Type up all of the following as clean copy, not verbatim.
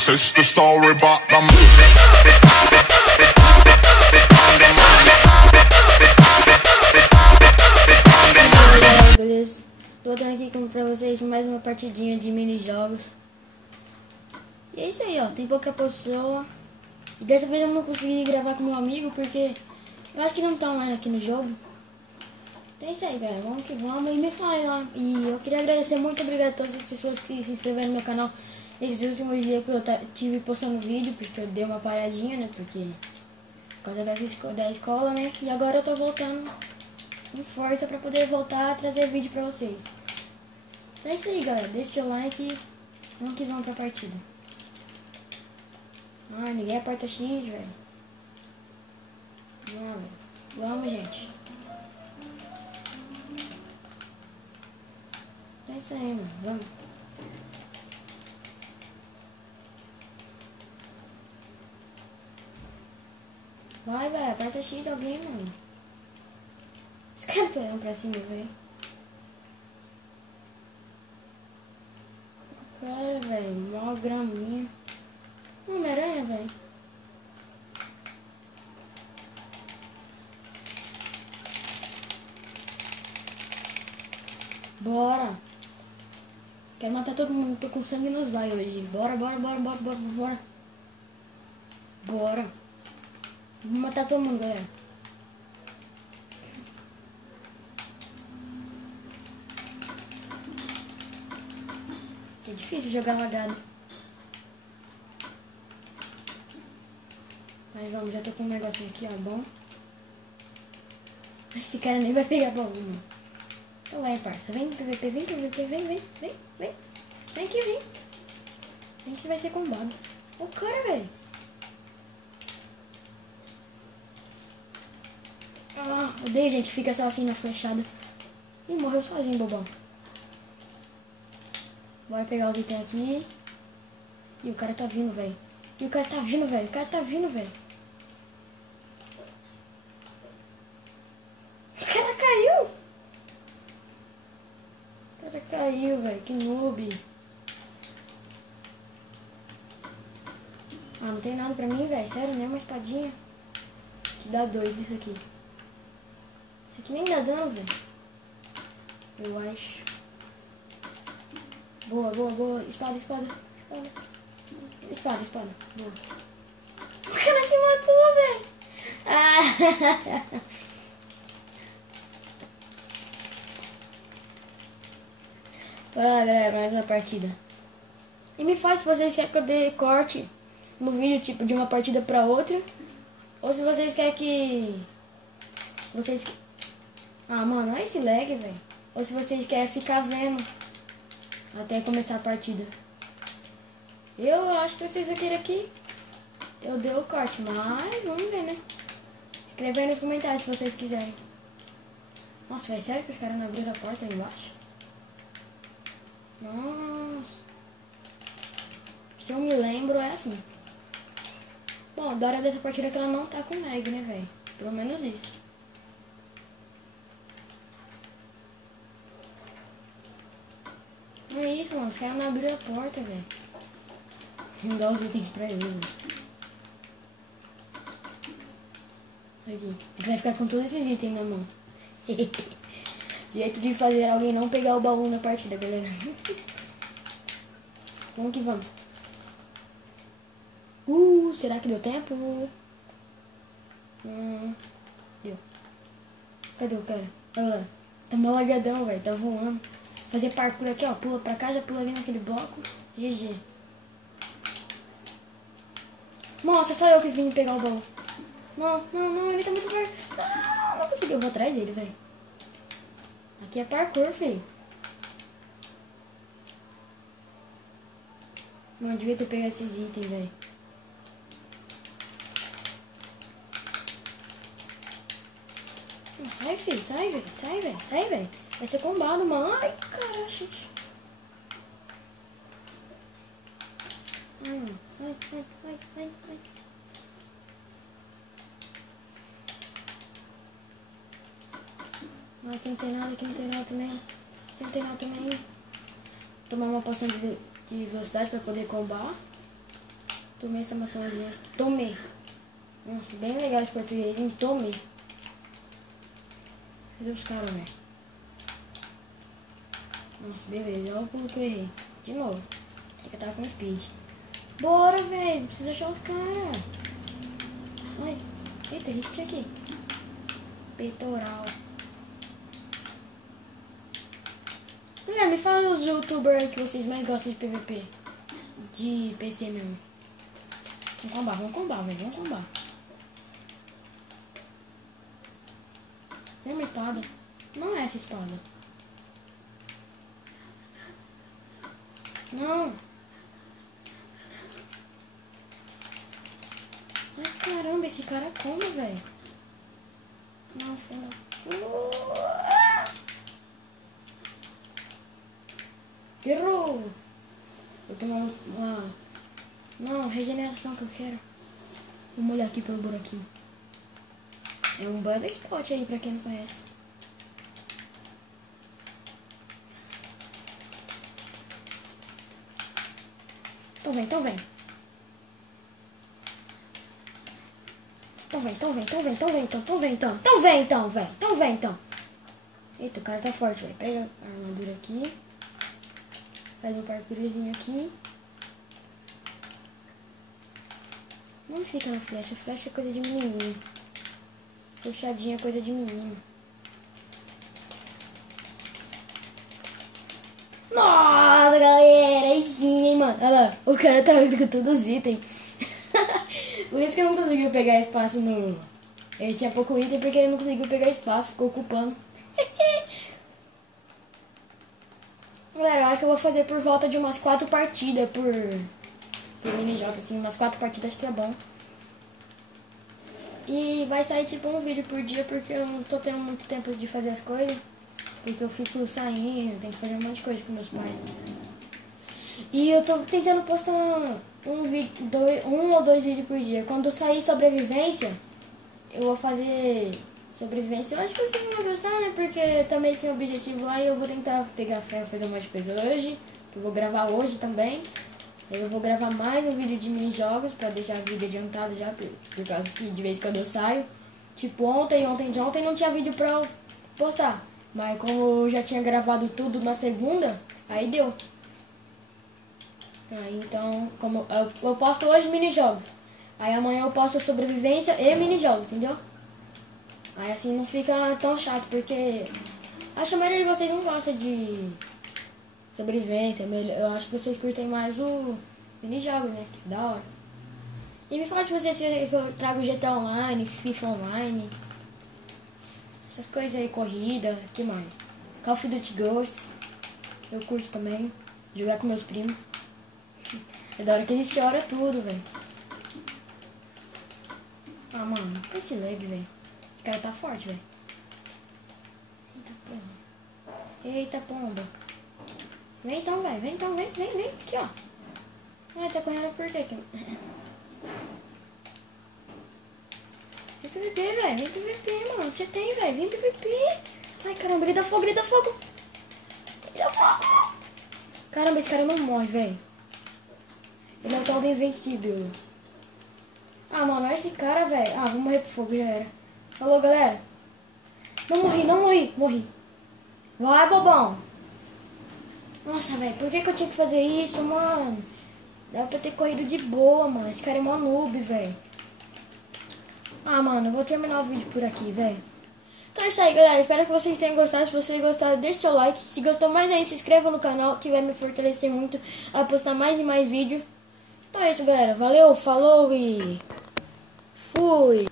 This is the story about them. Beleza? Tô voltando aqui pra vocês mais uma partidinha de mini-jogos. E é isso aí, ó. Tem pouca pessoa. E dessa vez eu não consegui gravar com meu amigo porque eu acho que não tá online aqui no jogo. Então é isso aí, galera. Vamos que vamos. E me falem lá. E eu queria agradecer, muito obrigado a todas as pessoas que se inscreveram no meu canal nesses últimos dias que eu tive postando vídeo, porque eu dei uma paradinha, né? Porque por causa da escola, né? E agora eu tô voltando com força pra poder voltar a trazer vídeo pra vocês. Então é isso aí, galera. Deixa o seu like e vamos que vamos pra partida. Ah, ninguém aperta X, velho. Vamos, gente. É isso aí, mano. Vamos. Vai, velho. Aperta X alguém, mano. Os caras estão olhando pra cima, velho. Cara, velho. Mó graminha. Homem-Aranha, velho. Bora. Quero matar todo mundo. Tô com sangue nos olhos hoje. Bora. Bora. Vou matar todo mundo, galera. É difícil jogar lagado. Mas vamos, já tô com um negocinho aqui, ó, bom. Esse cara nem vai pegar baú, mano. Então vai, parça. Vem, PVP, vem, PVP, vem. Vem que vem. Vem que você vai ser combado. Ô, cara, velho. Ah, odeio gente que fica só assim na flechada. Ih, morreu sozinho, bobão. Bora pegar os itens aqui. E o cara tá vindo, velho. O cara tá vindo, velho. O cara caiu, velho. Que noob. Ah, não tem nada pra mim, velho. Sério, nem uma espadinha. Que dá 2 isso aqui. Isso aqui nem dá dano, velho. Eu acho. Boa. Espada. Espada. Boa. O cara se matou, velho. Ah. Bora lá, galera, mais uma partida. E me faz se vocês querem que eu dê corte no vídeo, tipo, de uma partida pra outra. Ou se vocês querem que... Ah, mano, olha esse lag, velho. Ou se vocês querem ficar vendo até começar a partida. Eu acho que vocês vão querer que eu dê o corte, mas vamos ver, né? Escreve aí nos comentários se vocês quiserem. Nossa, velho, sério que os caras não abriram a porta aí embaixo? Nossa. Se eu me lembro, é assim. Bom, a da hora dessa partida é que ela não tá com lag, né, velho? Pelo menos isso. Não é isso, mano. Os caras não abriram a porta, velho. Vamos dar os itens pra ele, velho. Aqui. Ele vai ficar com todos esses itens na mão. Jeito de fazer alguém não pegar o baú na partida, galera. Vamos que vamos. Será que deu tempo? Deu. Cadê o cara? Olha lá. Tá mal lagadão, velho. Tá voando. Fazer parkour aqui, ó. Pula pra cá, já pula ali naquele bloco. GG. Nossa, só eu que vim pegar o baú. Não, ele tá muito perto. Não consegui. Eu vou atrás dele, velho. Aqui é parkour, filho. Não, devia ter pegado esses itens, velho. Sai, filho, sai, velho. Vai ser combado, mano. Ai, caralho. Vai. Ah, aqui não tem nada também. Tomar uma poção de velocidade pra poder combar. Tomei essa maçãzinha. Tomei. Nossa, bem legal esse português, hein? Tomei. Cadê os caras, velho? Nossa, beleza. Olha o que eu errei. De novo. É que eu tava com speed. Bora, velho. Precisa achar os caras. Ai. Eita, o que é aqui? Peitoral. Me fala os youtubers que vocês mais gostam de PVP. De PC mesmo. Vamos combar, velho. Vamos combar. Tem uma espada? Não é essa espada. Não. Ai, caramba, esse cara é como, velho? Não, filho. Errou! Eu tenho uma... Não, regeneração que eu quero. Vamos olhar aqui pelo buraquinho. É um bad spot aí, pra quem não conhece. Então vem, então vem. Então vem, então vem, então vem, então vem, então vem, então. Então vem, então, velho. Então vem, então. Eita, o cara tá forte, velho. Pega a armadura aqui. Faz um parkourzinho aqui. Não fica na flecha. Flecha é coisa de menininho. Fechadinha é coisa de menino. Nossa, galera. Aí sim, hein, mano. Olha lá. O cara tá com todos os itens. Por isso que eu não conseguiu pegar espaço no... Ele tinha pouco item porque ele não conseguiu pegar espaço. Ficou ocupando. Galera, eu acho que eu vou fazer por volta de umas 4 partidas por mini-jogo, assim, umas 4 partidas tá bom. E vai sair tipo um vídeo por dia, porque eu não tô tendo muito tempo de fazer as coisas. Porque eu fico saindo, tenho que fazer um monte de coisa com meus pais. E eu tô tentando postar um ou dois vídeos por dia. Quando sair sobrevivência, eu vou fazer... sobrevivência, eu acho que vocês vão gostar, né? Porque também tem objetivo lá e eu vou tentar pegar ferro, fazer um monte de coisa hoje. Que eu vou gravar hoje também. Aí eu vou gravar mais um vídeo de mini-jogos pra deixar o vídeo adiantado já, por causa que de vez em quando eu saio. Tipo ontem não tinha vídeo pra eu postar. Mas como eu já tinha gravado tudo na segunda, aí deu. Aí então, como eu posto hoje mini-jogos. Aí amanhã eu posto sobrevivência e mini-jogos, entendeu? Aí assim não fica tão chato, porque acho que a maioria de vocês não gosta de sobrevivência. Eu acho que vocês curtem mais o mini-jogos, né? Que da hora. E me fala se vocês querem que eu trago GTA Online, FIFA Online, essas coisas aí, corrida, que mais? Call of Duty Ghosts, eu curto também, jogar com meus primos. É da hora que eles choram tudo, velho. Ah, mano, esse lag, velho. Esse cara tá forte, velho. Eita porra. Eita pomba. Vem então, velho. Vem então, vem. Aqui, ó. Ai, tá correndo por quê? Vem PVP, velho. Vem PVP, mano. O que tem, velho? Vem PVP. Ai, caramba. Ele dá fogo, ele dá fogo. Ele dá fogo. Caramba, esse cara não morre, velho. Ele é o tal do invencível. Ah, mano, olha esse cara, velho. Ah, vou morrer pro fogo, já era. Falou, galera. Não morri. Morri. Vai, bobão. Nossa, velho, por que eu tinha que fazer isso, mano? Dá pra ter corrido de boa, mano. Esse cara é mó noob, velho. Ah, mano, eu vou terminar o vídeo por aqui, velho. Então é isso aí, galera. Espero que vocês tenham gostado. Se vocês gostaram, deixe seu like. Se gostou mais ainda, se inscreva no canal, que vai me fortalecer muito a postar mais e mais vídeos. Então é isso, galera. Valeu, falou e... fui!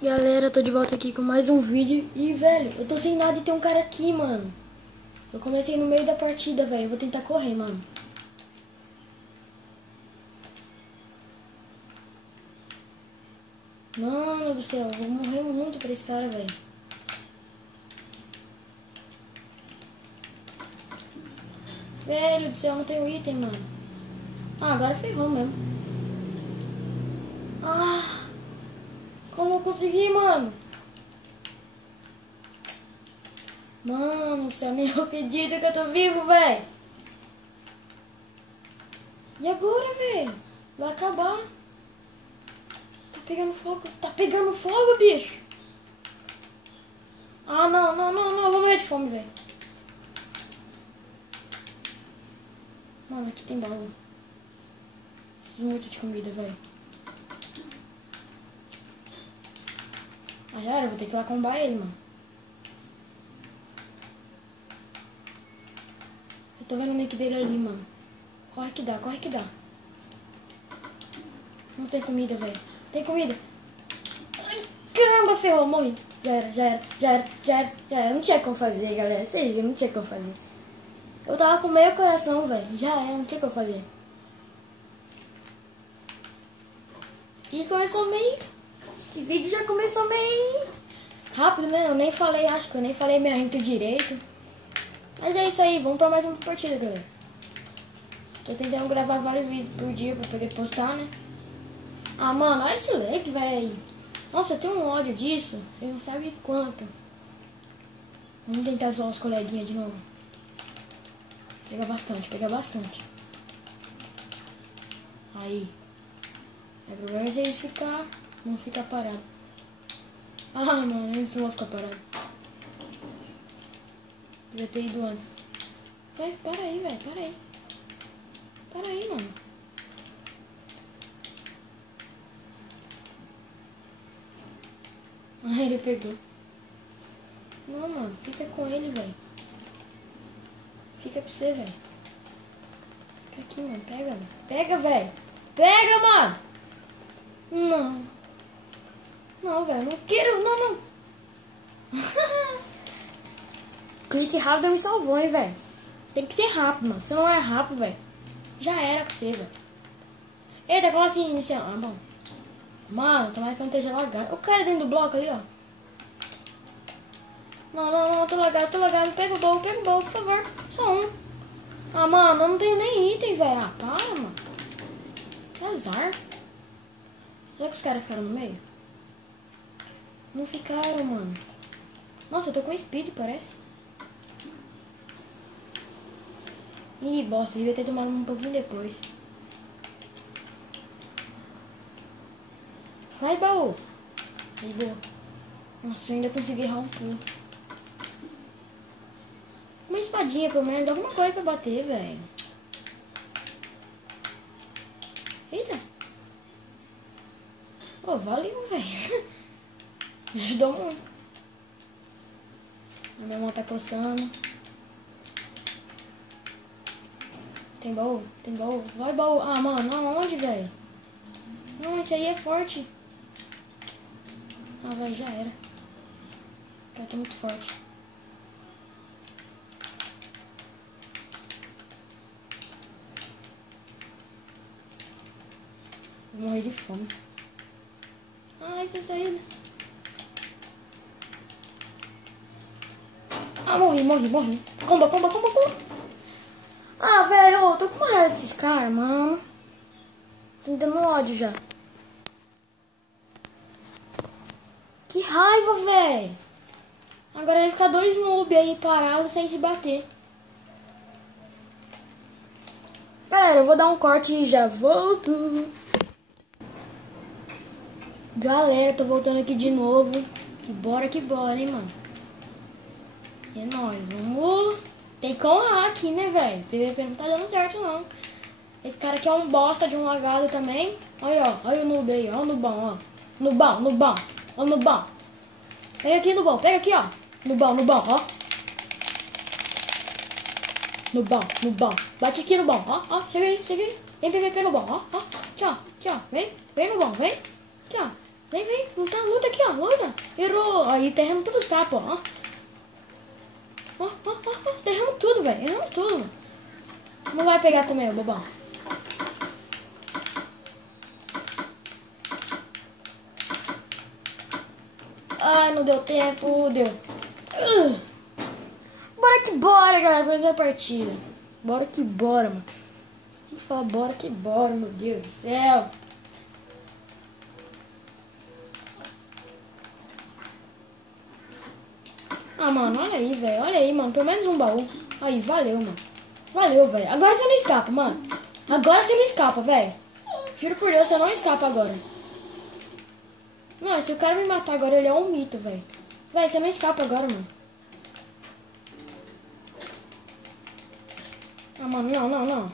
Galera, tô de volta aqui com mais um vídeo. E, velho, eu tô sem nada e tem um cara aqui, mano. Eu comecei no meio da partida, velho. Eu vou tentar correr, mano. Mano do céu, eu vou morrer muito pra esse cara, velho. Velho do céu, não tenho item, mano. Ah, agora ferrou mesmo. Ah, como eu consegui, mano? Mano do céu, nem eu acredito que eu tô vivo, velho. E agora, velho? Vai acabar. Tá pegando fogo, bicho. Ah, não, vou morrer de fome, velho. Mano, aqui tem baú. Preciso muito de comida, velho. Ah, já era, eu vou ter que ir lá combar ele, mano. Eu tô vendo o nick dele ali, mano. Corre que dá. Não tem comida, velho. Tem comida. Ai, caramba, ferrou, morri. Já era. Eu não tinha como fazer, galera. Sério, eu não tinha como fazer. Eu tava com meio coração, velho. Já era, não tinha como fazer. E começou meio... Esse vídeo já começou meio rápido, né? Acho que eu nem falei minha renta direito. Mas é isso aí, vamos pra mais uma partida, galera. Tô tentando gravar vários vídeos por dia pra poder postar, né? Ah, mano, olha esse lag, velho. Nossa, eu tenho um ódio disso. Você não sabe quanto. Vamos tentar zoar os coleguinhas de novo. Pega bastante. Aí. O problema é eles não ficar parado. Ah, mano, eles não vão ficar parados. Já ter ido antes. Vai, para aí, velho, para aí, mano. Ah, ele pegou. Não, mano, fica com ele, velho. Fica pra você, velho. Fica aqui, mano, pega, velho. Pega, velho. Pega, mano. Não, velho, não quero, não. Clique rápido me salvou, hein, velho. Tem que ser rápido, mano. Se não é rápido, velho, já era pra você, velho. Eita, como assim iniciar? Ah, bom. Mano, tomara que eu não esteja lagado. O cara dentro do bloco ali, ó. Não, tô lagado. Pega o baú, por favor. Só um. Ah, mano, eu não tenho nem item, velho. Ah, para, mano. Que azar. Será que os caras ficaram no meio? Não ficaram, mano. Nossa, eu tô com speed, parece. Ih, bosta, devia ter tomado um pouquinho depois. Vai, baú. Aí, boa. Nossa, eu ainda consegui errar um pulo. Uma espadinha, pelo menos. Alguma coisa pra bater, velho. Eita. Pô, valeu, velho. Me ajudou muito. A minha mão tá coçando. Tem baú? Vai, baú. Ah, mano, aonde, velho? Não, esse aí é forte. Ah, vai, já era. O cara tá muito forte. Vou morrer de fome. Ah, está saindo. Ah, morri. Comba. Ah, velho, eu tô com uma raiva desses caras, mano. Tô me dando ódio já. Que raiva, velho. Agora vai ficar dois noob aí parados sem se bater. Galera, eu vou dar um corte e já volto. Galera, tô voltando aqui de novo. E bora que bora, hein, mano. É nóis, vamos... Tem que honrar aqui, né, velho? PVP não tá dando certo, não. Esse cara aqui é um bosta de um lagado também. Olha, ó. Olha o noob aí, ó. O nubão, ó. Nubão. Ó, nubão. Pega aqui, nubão. Pega aqui, ó. Nubão, ó. Nubão. Bate aqui, nubão, ó. Chega aí. Vem PVP, nubão, ó. Aqui, ó. Vem, nubão, vem. Aqui, ó. Vem. Luta aqui, ó. Luta. Errou. Aí, terreno todos os tapos, ó. Ó. Erramos tudo, velho. Não vai pegar também, ô bobão. Ai, não deu tempo. Deu. Bora que bora, galera. Pra ver a partida. Bora que bora, mano. Tem que falar bora que bora, meu Deus do céu. Ah, mano, olha aí, velho. Olha aí, mano. Pelo menos um baú. Aí, valeu, mano. Valeu, velho. Agora você não escapa, mano. Agora você não escapa, velho. Juro por Deus, você não escapa agora. Mano, se o cara me matar agora, ele é um mito, velho. Velho, você não escapa agora, mano. Ah, mano, não. Ah, mano, não.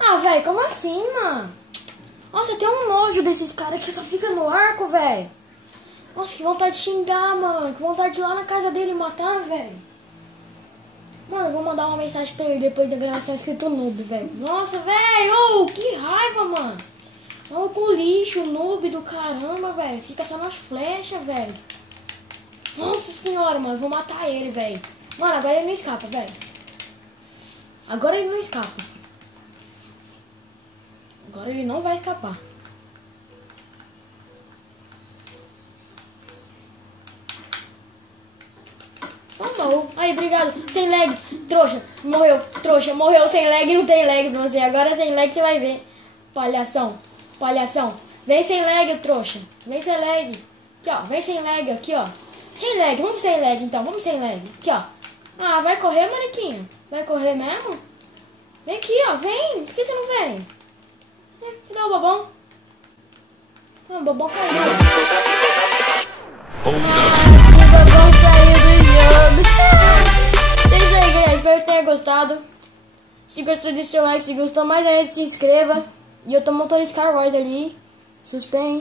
Ah, velho, como assim, mano? Nossa, eu tenho um nojo desses caras que só fica no arco, velho. Nossa, que vontade de xingar, mano. Que vontade de ir lá na casa dele e matar, velho. Mano, eu vou mandar uma mensagem pra ele depois da gravação escrito noob, velho. Nossa, velho, que raiva, mano. Olha com lixo, noob do caramba, velho. Fica só nas flechas, velho. Nossa senhora, mano, eu vou matar ele, velho. Mano, agora ele não escapa, velho. Agora ele não escapa. Agora ele não vai escapar. Morreu. Aí, obrigado. Sem lag. Trouxa. Morreu. Trouxa. Morreu sem lag. Não tem lag pra você. Agora sem lag você vai ver. Palhação. Palhação. Vem sem lag, trouxa. Vem sem lag. Aqui, ó. Vem sem lag. Aqui, ó. Sem lag. Vamos sem lag, então. Vamos sem lag. Aqui, ó. Ah, vai correr, mariquinha? Vai correr mesmo? Vem aqui, ó. Vem. Por que você não vem? Cadê o bobão? Ah, o bobão caiu. O bobão saiu do jogo. É isso aí, galera. Espero que tenha gostado. Se gostou, deixa o seu like. Se gostou mais ainda, se inscreva. E eu tô montando Star Wars ali. Suspense.